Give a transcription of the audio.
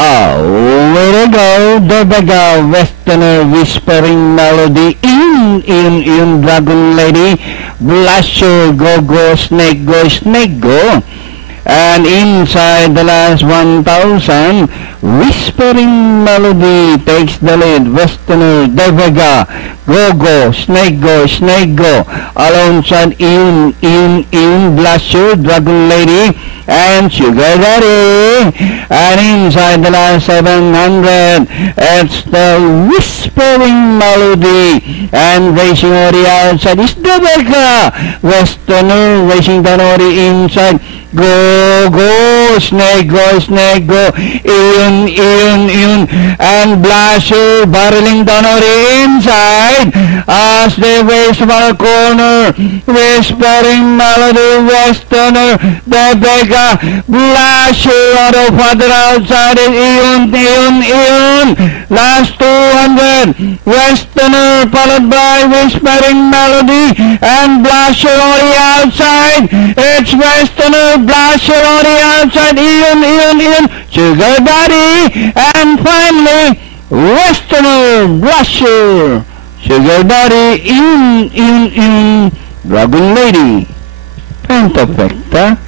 Oh, way to go, Dobaga, Westerner whispering melody in Dragon Lady, Blusher, go, snake go. And inside the last 1,000, whispering melody takes the lead, Westerner, Dobaga, go, snake go, alongside in, Blusher, Dragon Lady, and Sugar Daddy. And inside the last 700, it's the whispering melody. And racing on the outside is Dobaga, Westerner racing down on the inside. Go, snake go, in, and Blusher barreling down on the inside as they race from a corner, whispering melody, Westerner, Dobaga, Blusher on the further outside, in, last 200, Westerner followed by whispering melody, and Blusher on the outside, it's Westerner, Blusher on the outside, in, Sugar Daddy, and finally, Westerner, Blusher, Sugar Daddy, in, Dragon Lady, Pentafecta.